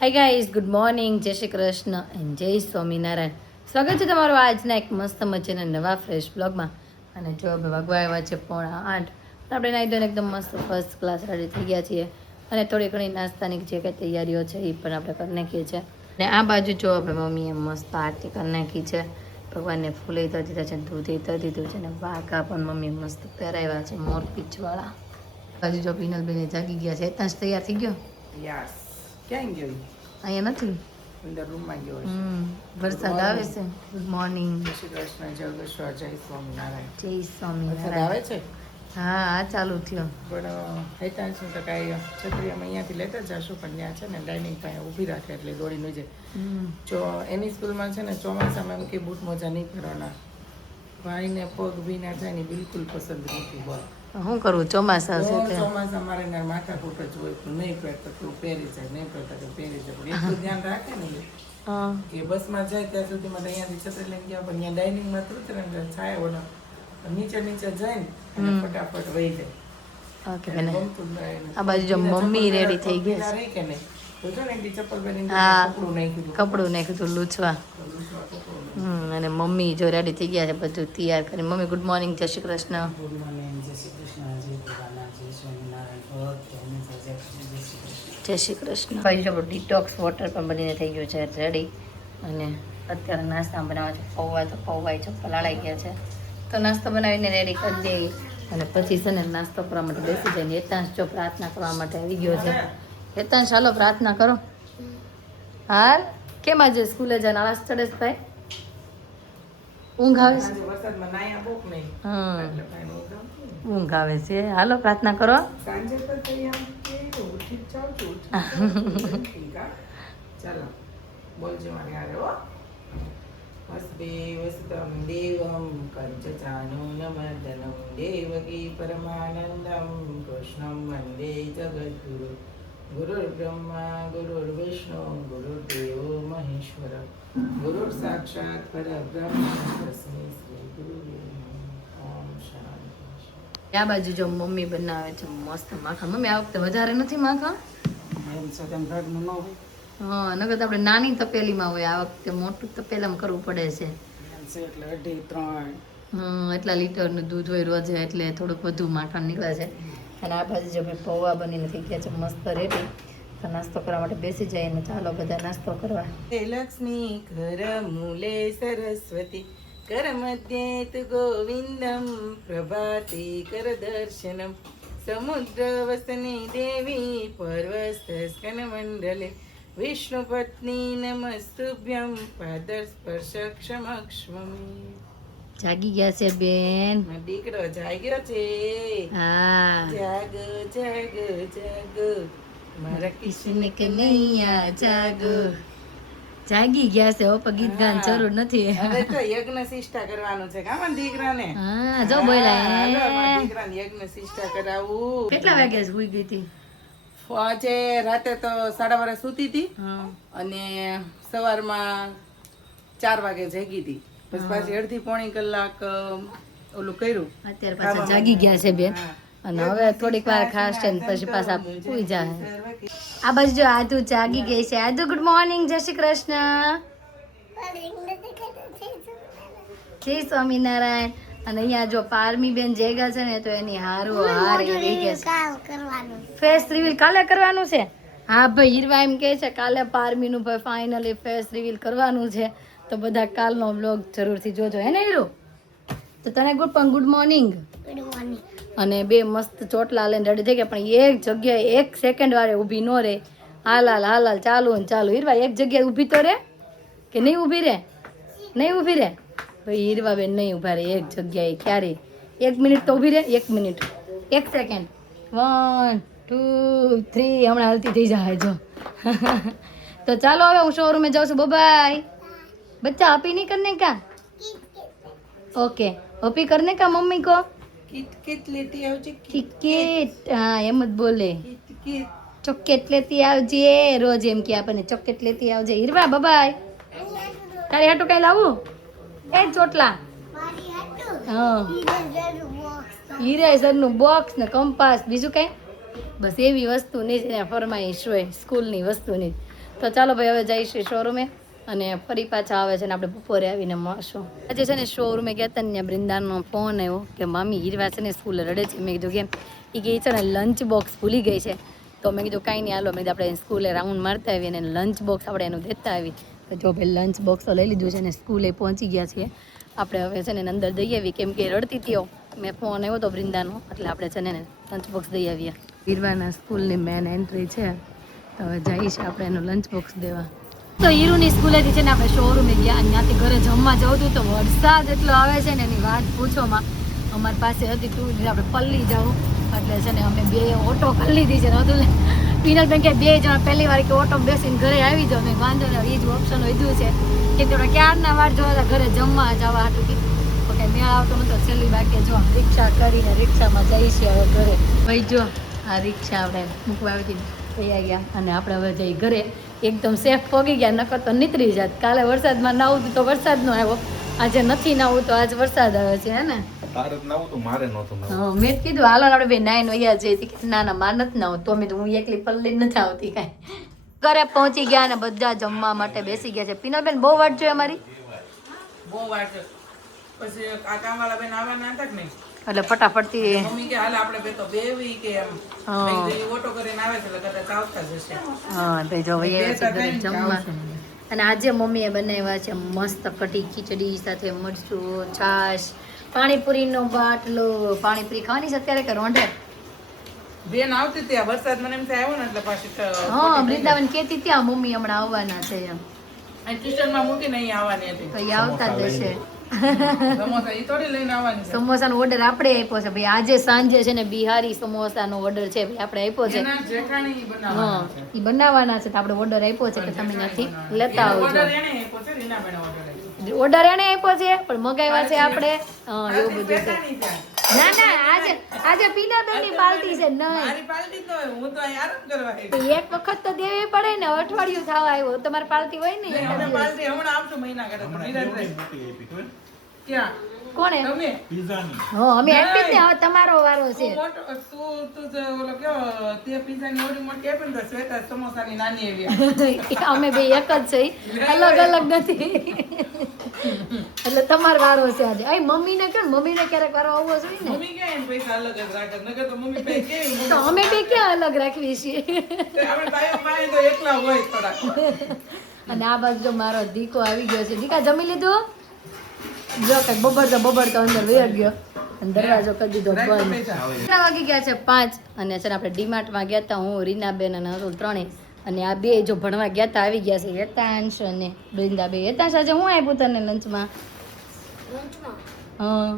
Hi guys, good morning, જય Shri Krishna and જય સ્વામિનારાયણ. સ્વાગત છે તમારું આજના એક મસ્ત મજાના નવા ફ્રેશ બ્લોગમાં. અને જો હવે વાગવા આવ્યા છે 7:45. આપણે નાઈ ધોઈને એકદમ મસ્ત ફર્સ્ટ ક્લાસ રેડી થઈ ગયા છીએ. અને થોડી ઘણી નાસ્તાની જે કંઈ તૈયારીઓ છે એ પણ આપણે કરી નાખીએ છીએ. અને આ બાજુ જો હવે મમ્મીએ મસ્ત આરતી કરી નાખી છે. ભગવાનને ફૂલે ધરી દીધા છે, દૂધે ધરી દીધું છે, અને વાઘા પણ મમ્મી મસ્ત પહેરાવ્યા છે મોર પીછવાળા. બાજુ જો પીનલબેન જાગી ગયા છે. ત્યાં જ તૈયાર થઈ ગયો. યસ. ક્યાં ગયો? અહીંયા નથી, અંદર રૂમમાં ગયો છે. વરસાદ આવે છે. ગુડ મોર્નિંગ, જય શ્રી કૃષ્ણ, જય કૃષ્ણ, જય સ્વામિનારાયણ. જય વરસાદ સ્વામિનારાયણ. આવે છે હા, આ ચાલુ થયો. પણ હેતા છે તો કાંઈ છત્રી અમે અહીંયાથી લેતા જશું, પણ ત્યાં છે ને ડાઇનિંગ પાસે ઊભી રાખે એટલે દોડીને જાય. જો એની સ્કૂલમાં છે ને ચોમાસામાં એમ કે બૂટ મોજા નહીં પહેરવાના. ભાઈને પગ ભીના થાય ને બિલકુલ પસંદ નથી. બોલ શું કરું, ચોમાસા છે તે. ચોમાસા મારે એના માથાકૂટ જ હોય, નહીં પહેરતા તો પહેરી જાય, નહીં પહેરતા તો પહેરી જાય. પણ એટલું ધ્યાન રાખે ને હા, કે બસમાં જાય ત્યાં સુધીમાં અહીંયાથી છત્રી લઈને ગયા, પણ અહીંયા ડાઇનિંગમાં ઉતરે ને છાયા ઓલા નીચે જાય ને અને ફટાફટ વહી જાય. ઓકે બેન. ગમતું જ નહીં. આ બાજુ જો મમ્મી રેડી થઈ ગયા પીલા રહી કે નહીં તો જો ને એકદી ચપ્પલ પહેરીને હા. કપડું નાખી દીધું. કપડું નાખ્યું હતું લૂછવા. અને મમ્મી જો રેડી થઈ ગયા છે, બધું તૈયાર કરી. મમ્મી ગુડ મોર્નિંગ, જય શ્રી કૃષ્ણ. ગુડ મોર્નિંગ, જય શ્રી કૃષ્ણ, જય ભગવાન, જય સ્વામિનારાયણ. જય શ્રી કૃષ્ણ. ભાઈ જો ડિટોક્સ વોટર પણ બનીને થઈ ગયું છે રેડી. અને અત્યારે નાસ્તા બનાવવા છે. પૌવા જો પલાળાઈ ગયા છે, તો નાસ્તો બનાવીને રેડી કરી દઈએ. અને પછી છે ને નાસ્તો કરવા માટે બેસી જાય. હેતાંશ જો પ્રાર્થના કરવા માટે આવી ગયો છે. હેતાંશ ચાલો પ્રાર્થના કરો. હાલ કેમ આજે સ્કૂલે જાય? આળસ ચડે છે ભાઈ? ઊંઘ આવે છે? આજે વરસાદમાં નાયા બોક નહીં એટલે ભાઈને ઊંઘ ઊંઘ આવે છે. હાલો પ્રાર્થના કરો. સાંજે તો કઈ આમ કે ઉઠી જ જાઉં છું, ઠીક હા? ચાલો બોલજો મારે હારે હો. વસુદેવસુતં દેવં કંચચાનૂનમર્દनं દેવકી પરમાનંદં કૃષ્ણં વંદે જગદ્ગુરુ. ગુરુર્બ્રહ્મા ગુરુર્વિષ્ણુ ગુરુર્દેવો મહેશ્વર ગુરુર સાક્ષાત પરબ્રહ્મ તસ્મૈ શ્રી ગુરુવે નમઃ. ઓમ શાંતિ. આ બાજુ જો મમ્મી બનાવે છે મસ્ત માખણ. મમ્મી આ વખતે વધારે નથી માખણ? એમ છે તેમ ભાગનું ન હોય. હા, નકર તો આપણે નાની તપેલીમાં હોય. આ વખતે મોટું તપેલામાં કરવું પડે છે. એમ છે એટલે 2.5-3 એટલા લીટરનું દૂધ હોય રોજે, એટલે થોડુંક વધુ માખણ નીકળે છે. અને આ બાજુ જો ભાઈ પૌવા બનીને થઈ ગયા છે મસ્ત રેડી. તો નાસ્તો કરવા માટે બેસી જાય. અને ચાલો બધા નાસ્તો કરવા. લક્ષ્મી કર મૂલે સરસ્વતી કર મધ્યે તુ ગોવિંદમ પ્રભાતે કર દર્શનમ સમુદ્ર વસની દેવી પર્વતસ્કન મંડલે વિષ્ણુ પત્ની નમસ્તુભ્યમ પાદર સ્પર્શ ક્ષમક્ષ્મમી. જાગી ગયા છે બેન. મારો દીકરો જાગ્યો છે. હા, જાગ જાગ જાગ મારા કિશન કનૈયા જાગો. જાગી ગયા છે. હવે ગીત ગાન જરૂર નથી. હવે તો યજ્ઞ શિષ્ટા કરવાનું છે કામન દીકરાને. હા, જો બોલ્યા. હાલો, મારા દીકરાને યજ્ઞ શિષ્ટા કરાવું. કેટલા વાગ્યા સુઈ ગઈ હતી? આજે રાતે તો 12:30 સૂતી હતી હા, અને સવારમાં 4 વાગે જાગી હતી. પછી પાછી અડધી પોણી કલાક ઓલું કર્યું. અત્યારે પાછા જાગી ગયા છે બેન. અને હવે થોડીક વાર ખાસ છે ને પછી પાછા સુઈ જાય. આ બાજુ જો આદુ જાગી ગઈ છે. આદુ ગુડ મોર્નિંગ, જય શ્રી કૃષ્ણ, જય સ્વામિનારાયણ. અને અહીંયા જો પારમી બેન જેગા છે ને, તો એની હારું હાર એવી કે છે ફેસ રિવીલ કાલે કરવાનું છે. હા ભાઈ, હીરવા એમ કે છે કાલે પારમીનું ભાઈ ફાઇનલી ફેસ રિવીલ કરવાનું છે. તો બધા કાલનો વ્લોગ જરૂરથી જોજો, હે ને હીરો? તો તને ગુડ મોર્નિંગ. અને બે મસ્ત ચોટલા લઈને રેડી થઈ ગયા. પણ એક જગ્યાએ 1 સેકન્ડ વારે ઊભી ન રહે. હાલ ચાલુ ને ચાલુ. હીરવા એક જગ્યાએ ઊભી તો રે કે નહીં ઊભી રે? નહીં ઊભી રે ભાઈ. હીરવા બેન નહીં ઊભા રે એક જગ્યાએ ક્યારે. 1 મિનિટ તો ઊભી રે. 1 મિનિટ 1 સેકન્ડ. 1 2 3 હમણાં હાલતી થઈ જાય જો. તો ચાલો હવે હું શોરૂમે જાઉં છું. બાય. बच्चा हपी नहीं करने का? ओके, हपी करने का मम्मी को? કિટકેટ લેતી આવજે. टिकट. हाँ एम જ બોલે. કિટકેટ ચોકેટ લેતી આવજે રોજ. એમ કે આપણને ચોકેટ લેતી આવજે. હીરવા બાય. તારે હાટું કઈ લાવું? એ ચોટલા. હા, ઇરેઝરનું બોક્સ ને કંપાસ, બીજું કઈ બસ એવી વસ્તુ નહીં જેને ફરમાઈશ હોય સ્કૂલની વસ્તુની. તો ચાલો ભાઈ હવે જઈશું શોરૂમે અને ફરી પાછા આવે છે ને આપણે બપોરે આવીને મળશું. આજે છે ને શોરૂમે ગયા હતા ને બૃંદાનો ફોન આવ્યો કે મમ્મી હીરવા છે ને સ્કૂલે રડે છે. મેં કીધું કેમ? એ કહે છે ને લંચ બોક્સ ભૂલી ગઈ છે. તો મેં કીધું કાંઈ નહીં, હાલો મેં કીધું આપણે સ્કૂલે રાઉન્ડ મારતા આવીએ અને લંચ બોક્સ આપણે એનું દેતા આવી. તો જો ભાઈ લંચ બોક્સ તો લઈ લીધું છે ને સ્કૂલે પહોંચી ગયા છીએ આપણે. હવે છે ને એને અંદર દઈ આવી કેમ કે રડતી હતી. મેં ફોન આવ્યો હતો બૃંદાનો એટલે આપણે છે ને લંચ બોક્સ દઈ આવીએ. હીરવાના સ્કૂલની મેન એન્ટ્રી છે. તો હવે જઈએ છીએ આપણે એનું લંચ બોક્સ દેવા. તો હીરુની સ્કૂલેથી છે ને આપણે શોરૂમે ગયા. ત્યાંથી ઘરે જમવા જવું હતું તો વરસાદ એટલો આવે છે ને એની વાત પૂછોમાં. અમારી પાસે હતી ટુ વ્હીલર, આપણે પલ્લી જવું એટલે છે ને અમે બે ઓટો કરી લીધી છે. નહોતું પિનલબેન કે 2 જણા પહેલી વાર કે ઓટો બેસીને ઘરે આવી જાવ. મેં વાંધો ને એ જ ઓપ્શન વધ્યું છે કે તમે ક્યારના વાર જોવા હતા ઘરે જમવા જવા હતું કે ઓકે મેળ આવતો નતો. છેલ્લી બાકી જો રિક્ષા કરીને રિક્ષામાં જઈએ છીએ હવે ઘરે. ભાઈ જો આ રિક્ષા આપણે મૂકવા આવી થઈ ગયા અને આપણે હવે જઈ ઘરે. એકદમ સેફ પગી ગયા, નકર તો નીતરી જાત. કાલે વરસાદમાં નાવું તો વરસાદ નો આવ્યો, આજે નથી નાવું તો આજ વરસાદ આવે છે હે ને. મેં કીધું હાલો આપણે બે નાઈન વયા જઈ. ના ના માર નથી નાવું. તો મેં હું એકલી પલ્લી નથી આવતી કાંઈ. ઘરે પહોંચી ગયા અને બધા જમવા માટે બેસી ગયા છે. પિનલબેન બહુ વાટ જોઈએ અમારી, બહુ વાર છે. પછી આ કામવાળા બેન આવવાના હતા કે નહીં એટલે ફટાફટથી મમ્મી કે હાલ આપણે બે તો બેવી કે એમ ઓટો કરીને આવે છે એટલે કદાચ આવતા જ હશે. હા તો જો જમવા. અને આજે મમ્મીએ બનાવ્યા છે મસ્ત કઢી ખીચડી સાથે મરચું, છાશ, પાણીપુરીનો બાટલો. પાણીપુરી ખાવાની છે અત્યારે કે રોંઢે? બેન આવતી ત્યાં વરસાદ મને એમ થાય આવ્યો ને એટલે પાછી હા વૃંદાવન કેતી ત્યાં મમ્મી હમણાં આવવાના છે એમ. ટ્યુશનમાં મૂકીને અહીં આવવાની હતી. તો એ આવતા જ હશે. સમોસા ઈ થોડી લઈને આવવાની છે. સમોસાનો ઓર્ડર આપણે આપ્યો છે ભાઈ. આજે સાંજે છે ને બિહારી સમોસાનો ઓર્ડર છે ભાઈ આપણે આપ્યો છે. એના જેઠાણી ઈ બનાવવાના છે. એ બનાવવાના છે તો આપણે ઓર્ડર આપ્યો છે કે તમે ત્યાંથી લેતા આવજો. ઓર્ડર એને આપ્યો છે, રીનાબેને ઓર્ડર આપ્યો. ઓર્ડર એને આપ્યો છે પણ મગાવ્યા છે આપણે. હા એવું બધું છે. બેઠાની ત્યાં. ના ના આજે પીનાબેનની પાર્ટી છે. નહીં મારી પાર્ટી તો હોય, હું તો અહીં આરામ કરવા આવી. એક વખત તો દેવી પડે ને. અઠવાડિયું થવા આવ્યો તમારી પાર્ટી હોય ને નહીં, એકાદ અમે દિવસ. પાર્ટી હમણાં આવશું મહિના કરે તો નિરાંત. ક્યાં કોણે? તમે હા અમે આપી જ ને. હવે તમારો વારો છે. તું મોટો તું જે ઓલો કયો તે પિઝાની ઓડી મોટી આપી ને તો શ્વેતા સમોસાની નાની એવી આપી. અમે બે એક જ છે, અલગ અલગ નથી. એટલે તમારો વારો છે આજે. અહીં મમ્મીને કે મમ્મીને ક્યારેક વારો આવવો જોઈએ ને. મમ્મી ક્યાં એમ પૈસા અલગ જ રાખે, નકર તો મમ્મી પૈ કેવી તો અમે બે ક્યાં અલગ રાખવી છીએ. આપણે ભાઈ તો એકલા હોય થોડા. અને આ બાજુ જો મારો દીકો આવી ગયો છે. દીકા જમી લીધું? જો કઈક બબડતો અંદર વહી ગયો અને દરવાજો કરી દીધો બંધ. કેટલા વાગી ગયા છે? 5. અને છે ને આપણે ડીમાર્ટમાં ગયા હતા હું, રીનાબેન અને અતુલ ત્રણેય. અને આ બે જો ભણવા ગયા હતા આવી ગયા છે. હેતાંશ અને બૃંદા બે. હેતાંશ આજે હું આપ્યું તને લંચમાં? હા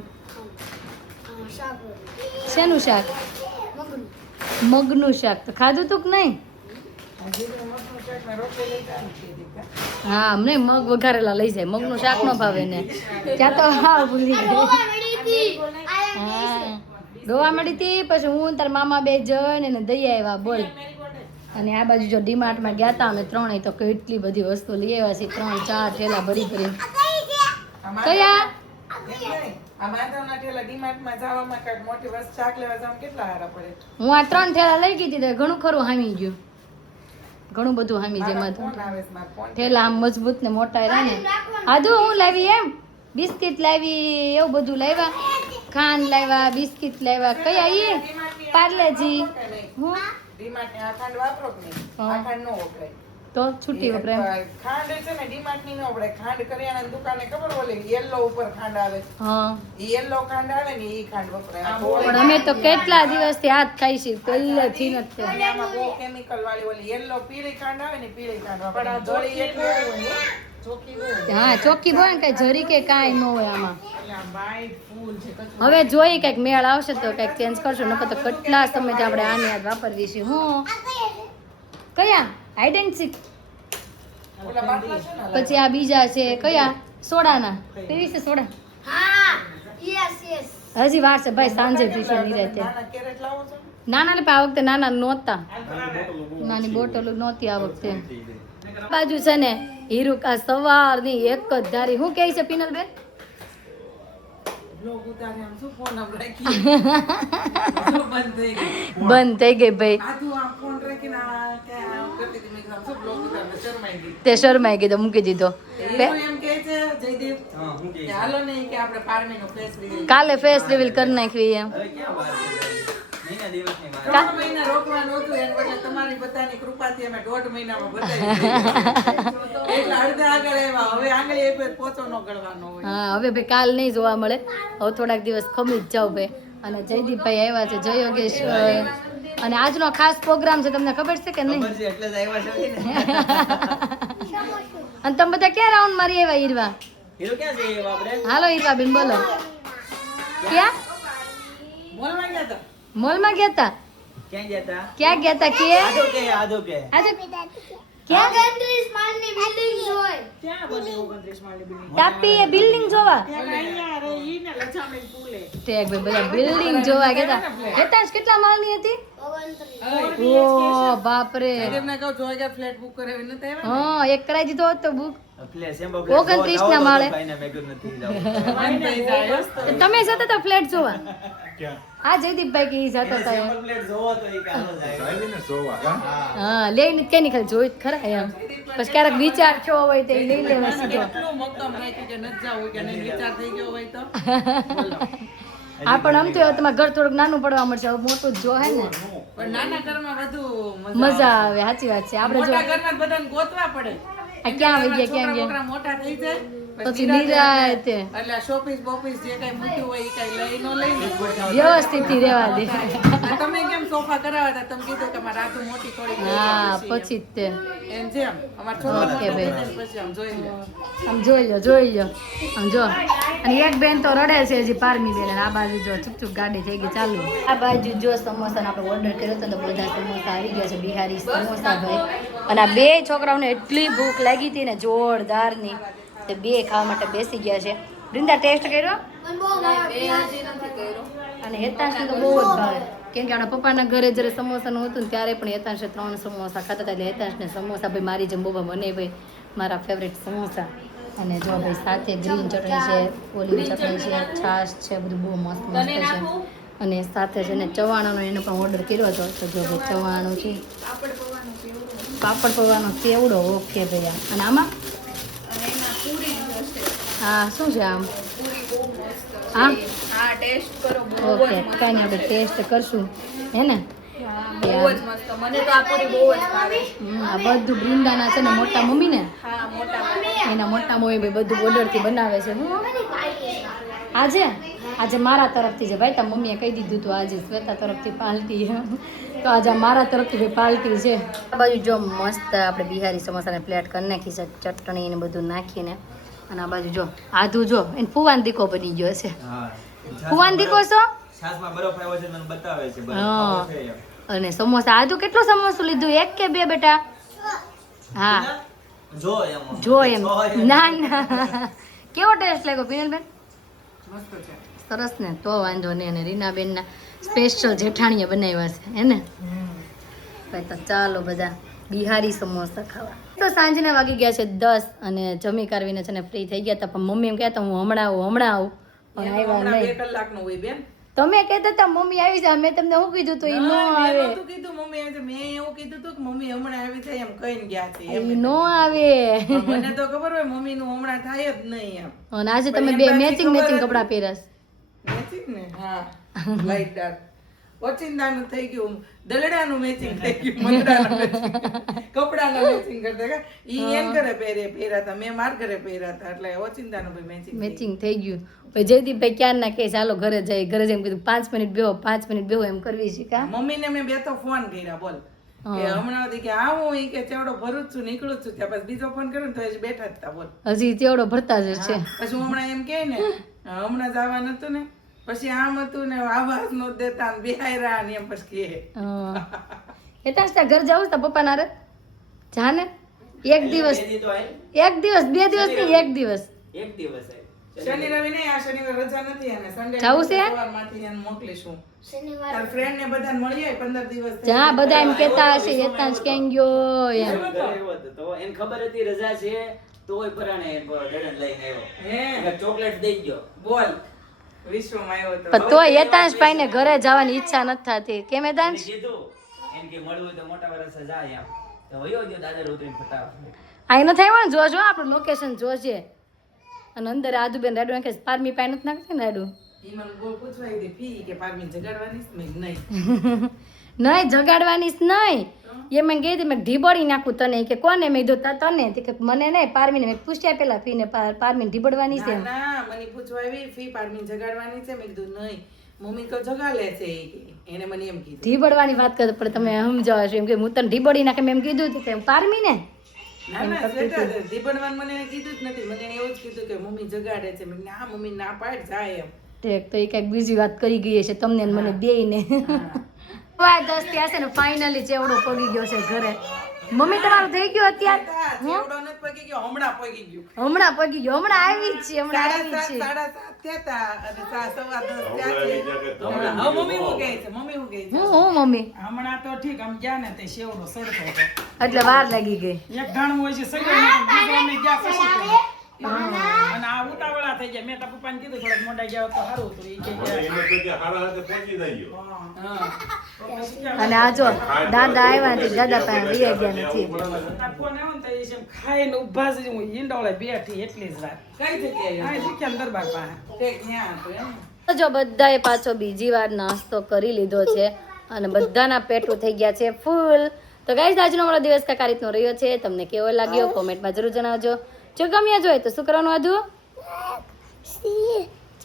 શેનું શાક? મગનું શાક. તો ખાધું તું કે નહીં? હા અમને મગ વઘારેલા લઈ જાય. મગનું શાક નો ભાવે ને. ત્યાં તો હા ભૂલી ગઈ. હા રોવા મળી હતી. પછી હું તાર મામા બે જણ એને દઈ આવ્યા બોલ. અને આ બાજુ જો ડીમાર્ટમાં ગયા હતા અમે ત્રણેય તો કેટલી બધી વસ્તુ લઈ આવ્યા છે. 3-4 ઠેલા ભરી ભરી. કયા? આ માધવના ઠેલા ડીમાર્ટમાં જવામાં કાંઈક મોટી વસ્તુ શાક લેવા જવામાં કેટલા હારા પડે. હું આ 3 ઠેલા લઈ ગઈ હતી ઘણું ખરું હામી ગયું. ઘણું બધું હામી જેમાં તો ઠેલા આમ મજબૂત ને મોટા રહ્યા ને. આદુ હું લાવી એમ બિસ્કિટ લાવી એવું બધું લાવ્યા. ખાંડ લાવ્યા, બિસ્કિટ લાવ્યા. કયા ઈ? પાર્લેજી. હું ડીમાર્ટની આ ખાંડ વાપરો કે નહીં? આ ખાંડ નો વપરાય તો છૂટી વપરાય. ખાંડ છે ને ડીમાર્ટની નો વપરાય. ખાંડ કરિયાણાની દુકાને ખબર ઓલી યેલો ઉપર ખાંડ આવે. હા ઈ યેલો ખાંડ આવે ને ઈ ખાંડ વપરાય. પણ અમે તો કેટલા દિવસથી હાથ ખાઈ છીએ પહેલેથી નથી. અને આમાં બહુ કેમિકલ વાળી ઓલી યેલો પીળી ખાંડ આવે ને પીળી ખાંડ વપરાય. દોરી એટલે ચોખ્ખી બહુ. હા ચોખ્ખી બોય ને કઈ જરી કે કાંઈ ન હોય આમાં. એટલે આમ white ફૂલ છે કચરો. હવે જોઈ કઈક મેળ આવશે તો કઈક ચેન્જ કરશું. નકર તો કેટલા સમય આપણે આની યાદ વાપરવી છે. હું કયા હાઈડ એન્ડ સીક. ઓલા બાટલા છે ને પછી આ બીજા છે કયા સોડાના. કેવી છે સોડા? હજી વાર છે ભાઈ. સાંજે પીશું નિરાતે. નાના કેરેટ લાવો છો? નાના ને આ વખતે નાના નહોતા. નાની બોટલો નહોતી આ વખતે. આ બાજુ છે ને હીરુકા સવારની એક જ ધારી. હું કહે છે પિનલબેન? બ્લોગ ઉતારે આમ શું ફોન આમ રાખી બંધ થઈ ગઈ. બંધ થઈ ગઈ ભાઈ. આ તું આ ફોન રાખીને આ કે આ કરતી હતી મેં કીધું શું બ્લોગ ઉતારે શરમ તે શર્માઈ કીધો મૂકી દીધો એવું એમ કહે છે જયદીપ કે હાલો ને કે આપણે પારમીનો ફેસ રિવીલ કાલે ફેસ રિવીલ કરી નાખવી એમ 3 મહિના રોકવાનું હતું એના બદલે તમારી બધાની કૃપાથી અમે 1.5 મહિનામાં બતાવી દીધું. એટલે અડધા આગળ આવ્યા. હવે આંગળી એ પોચો ન ગળવાનો હોય. હા હવે ભાઈ કાલ નહીં જોવા મળે, હવે થોડાક દિવસ ખમી જ જાવ ભાઈ. અને જયદીપભાઈ આવ્યા છે, જય યોગેશ, અને આજનો ખાસ પ્રોગ્રામ છે, તમને ખબર છે કે નહીં? અને તમે બધા ક્યાં રાઉન્ડ મારી આવ્યા હીરવા? હાલો હીરવા બેન બોલો. ક્યાં મોલમાં ગયા હતા. મોલમાં ગયા તા? ક્યાં ગયા તા કે ક્યાં? ક્યાં બની 29 માળની બિલ્ડિંગ? તાપી એ બિલ્ડિંગ જોવા અહીંયા રે ઈ ને લછામેલ પુલે. ઠીક ભાઈ, બધા બિલ્ડિંગ જોવા ગયા તા. હેતાંશ કેટલા માળની હતી? ઓ બાપ રે. એમને કહો જો કે ફ્લેટ બુક કરાવી નતા આવ્યા. હા એક કરાવી દીધો હોત તો બુક 29 ના માળે. તમે જતા હતા ફ્લેટ જોવા? હા જયદીપભાઈ કે ઈ જતા હતા એમ. હા લઈને કે નહીં, ખાલી જોઈ ખરા એમ. પછી ક્યારેક વિચાર થયો હોય તો એ લઈ લેવા સીધો. એટલું મક્કમ રાખ્યું કે ન જાવ કે નહીં વિચાર થઈ ગયો હોય તો હા પણ આમ તો તમારે ઘર થોડુંક નાનું પડવા મળશે, હવે મોટું જ જો હે ને પણ નાના ઘરમાં વધુ મજા આવે. સાચી વાત છે. આપણે જો મોટા ઘરમાં બધાને ગોતવા પડે. આ ક્યાં આવી ગયા ક્યાં ગયા છોકરા મોટા થઈ જાય પછી નિરાતે એટલે શોપીસ બોપીસ જે કઈ મૂક્યું હોય એ કઈ લઈ નો લઈ લે. વ્યવસ્થિત થી રહેવા દે. આ તમે કેમ સોફા કરાવ્યા હતા? તમે કીધું કે મારે રાજુ મોટી થોડી થઈ હા જાય પછી જ તે એમ જેમ અમાર છોકરા ઓકે મોટા ભાઈ. થઈ જાય પછી આમ જોઈ લે. આમ જોઈ લો આમ જો. અને એક બેન તો રડે છે હજી, પારમી બેન. અને આ બાજુ જો ચૂપ ગાડી થઈ ગઈ ચાલુ. આ બાજુ જો સમોસા આપણે ઓર્ડર કર્યો હતો તો બધા સમોસા આવી ગયા છે, બિહારી સમોસા ભાઈ. અને આ બે છોકરાઓને એટલી ભૂખ લાગી હતી ને જોરદારની, તે બે ખાવા માટે બેસી ગયા છે. વૃંદા ટેસ્ટ કર્યો? અને હેતાંશને તો બહુ જ ભાવે, કેમ કે આપણા પપ્પાના ઘરે જ્યારે સમોસાનું હતું ને ત્યારે પણ હેતાંશે 3 સમોસા ખાતા હતા. એટલે હેતાંશને સમોસા ભાઈ મારી જેમ બહુ મને ભાઈ મારા ફેવરેટ સમોસા. અને જો ભાઈ સાથે ગ્રીન ચટણી છે, ઓલી ચટણી છે, છાશ છે, બધું બહુ મસ્ત મસ્ત છે. અને સાથે છે ને ચવાણાનો એનો પણ ઓર્ડર કર્યો હતો. તો જો ભાઈ ચવાણું છે, પાપડ પૌવાનો કેવડો. ઓકે ભાઈ. અને આમાં હા શું છે આમ? હા ઓકે કાંઈ નહીં, આપણે ટેસ્ટ કરશું હે ને. આ બધું બૃંદાના છે ને મોટા મમ્મી ને, એના મોટા મમ્મી ભાઈ બધું ઓર્ડરથી બનાવે છે. હું આજે મારા તરફથી છે ભાઈ, તાર મમ્મીએ કહી દીધું હતું આજે શ્વેતા તરફથી પાલટી, તો આજે મારા તરફથી ભાઈ પાલટી છે. આ બાજુ જો મસ્ત આપણે બિહારી સમોસાને પ્લેટ કરી નાખી છે, ચટણી ને બધું નાખીને. અને આ બાજુ જો આધુ જો એને ફુવાન દીકો બની ગયો છે. ફુવાન દીકો છો? હા. અને સમોસા આધુ કેટલું સમોસું લીધું? 1 કે 2 બેટા? હા જો એમ. ના કેવો ટેસ્ટ લાગ્યો પિનલબેન? મસ્ત છે. સરસ ને, તો વાંધો નહીં. અને રીનાબેનના સ્પેશિયલ જેઠાણીએ બનાવ્યા છે હે ને ભાઈ. તો ચાલો બધા બિહારી સમોસા ખાવા. તો સાંજના વાગી ગયા છે 10 અને જમી કારવીને છે ને ફ્રી થઈ ગયા હતા. પણ મમ્મી એમ કહેતા હું હમણાં આવું પણ આવ્યા હમણાં 2 નહીં. કલાકનું હોય બેન. તમે કહેતા હતા મમ્મી આવી જાય, મેં તમને શું કીધું તો એ નો આવે. મેં નહોતું કીધું મમ્મી આવે છે. મેં એવું કીધું હતું કે મમ્મી હમણાં આવી જાય એમ કહીને ગયા છે એ એમ. નો આવે. પણ મને તો ખબર હોય મમ્મી નું હમણાં થાય જ નહીં એમ. અને આજે તમે બે મેચિંગ કપડાં પહેર્યા છે. મેચિંગ ને હા લાઈટ ડાર્ક ઓચિંદાનું થઈ ગયું, દલડાનું મેચિંગ થઈ ગયું, મંદડાનું મેચિંગ, કપડાનું મેચિંગ કરતા કે ઈ એન ઘરે પહેર્યા હતા, મેં માર ઘરે પહેર્યા હતા, એટલે ઓચિંદાનું ભાઈ મેચિંગ થઈ ગયું. પછી જયદીપભાઈ ક્યાં ના કહે ચાલો ઘરે જઈને કીધું 5 મિનિટ બેહો 5 મિનિટ બેહો એમ કરવી છે કા. મમ્મીને મેં 2 તો ફોન કર્યા બોલ કે હમણાં સુધી કે આવું ઈ કે ચેવડો ભરું છું નીકળું છું, ત્યાં પછી બીજો ફોન કર્યો ને તો હજી બેઠા જ હતા બોલ. હજી તેવડો ભરતા જ છે. પછી હું હમણાં એમ કે ને હમણાં જવાનું હતું ને પછી આમ હતું ને આવાજ નો દેતા ને બિહાર્યા ને એમ પછી કે હેતાંશ ઘર જાવ તા પપ્પા ના રે જાને 1 દિવસ 2 દિવસ નહીં 1 દિવસ શનિ રવિ નહીં, આ શનિવાર રજા નથી અને સન્ડે જાવું છે? સવારમાંથી એને મોકલીશું. તાર ફ્રેન્ડ ને બધાને મળી જાય 15 દિવસ થઈ જા બધા એમ કહેતા હશે હેતાંશ ક્યાં ગયો એમ. તો એને ખબર હતી રજા છે તોય પરાણે ડડન લઈને હે આવ્યો, ચોકલેટ દઈ ગયો. બોલ વિશ્વમાં આવ્યો તો પણ તોય હેતાંશ ભાઈ ને ઘરે જવાની ઈચ્છા નથી થતી. કેમ હેતાંશ? કીધું એમ કે મળવું તો મોટા વર્ષે જાય એમ તો વયો ગયો દાદર ઉતરીને ફટાફટ. આઈ નથી આવ્યો ને જોજો આપણું લોકેશન જોજે અને અંદર આદુબેન રાડુ નાખે પારમી પાય નથી નાખતી ને રાડુ ઈ મને બહુ પૂછવા આવી ફી કે પારમી જગાડવાની છે? મેં કીધું નહીં. નહીં જગાડવાની જ નહીં એ મેં ગઈ હતી મેં ઢીબડી નાખું તને કે કોને મેં કીધું તને તે કે મને નહીં પારમીને મેં પૂછ્યા પેલા ફીને પારમીને ઢીબડવાની છે ના ના મને પૂછવા આવી ફી પારમી જગાડવાની છે? મેં કીધું નહીં, મમ્મી તો જગાડે છે ઈ કે. એને મને એમ કીધું. ઢીબડવાની વાત કરતો પણ તમે સમજાવો છો એમ કે હું તને ઢીબડી નાખે મેં એમ કીધું હતું કે પારમી ને ના ના શ્વેતા, દીપડવાન મને એને કીધું જ નથી. મને એને એવું જ કીધું કે મમ્મી જગાડે છે. મેં કીધું હા મમ્મી ના પાડ જાય એમ. ઠીક તો એ કંઈક બીજી વાત કરી ગઈ છે તમને ને મને બેયને હા. 10 થયા છે ને ફાઇનલી ચેવડો પડી ગયો છે ઘરે મમ્મી તમારું થઈ ગયું અત્યારે ચેવડો નથી પગી ગયો, હમણાં પગી ગયું. હમણાં પગી ગયો હમણાં આવી જ છે હમણાં આવી જ છે 7:30 થયા તા અને 10:15 થયા છે. હમણાં. હવે મમ્મી હું કહે છે? મમ્મી હું કહે છે? હું મમ્મી હમણાં તો ઠીક આમ ગયા ને તે શેવડો સડતો હતો. એટલે વાર લાગી ગઈ એક ઘાણું હોય છે સગવડ બીજો અમે ગયા પછી કર્યું. અને આ ઉતાવળા થઈ ગયા. મેં તો પપ્પાને કીધું થોડાક મોટા ગયા હોત તો સારું હતું. ઈ કે અને આ જો દાદા આવ્યા ને દાદા પાસે લઈ ગયા નથી ફોન આવ્યો ને તો એ છે એમ ખાઈને ઊભા જ હું ઈંડોળે બેઠી એટલી જ વાર. કઈ જગ્યાએ? હા શીખ્યા દરબાર પાસે. ઠીક, ન્યા હતું એમ. તો જો બધાએ પાછો બીજી વાર નાસ્તો કરી લીધો છે અને બધાના પેટું થઈ ગયા છે ફૂલ. તો ગાઈસ આજનો મારો દિવસ કાંઈક આ રીતનો રહ્યો છે. તમને કેવો લાગ્યો કોમેન્ટમાં જરૂર જણાવજો. જો ગમ્યા જોઈએ તો શું કરવાનું હતું?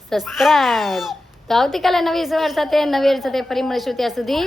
સબસ્ક્રાઇબ. તો આવતીકાલે નવી સવાર સાથે નવી સાથે ફરી મળીશું. ત્યાં સુધી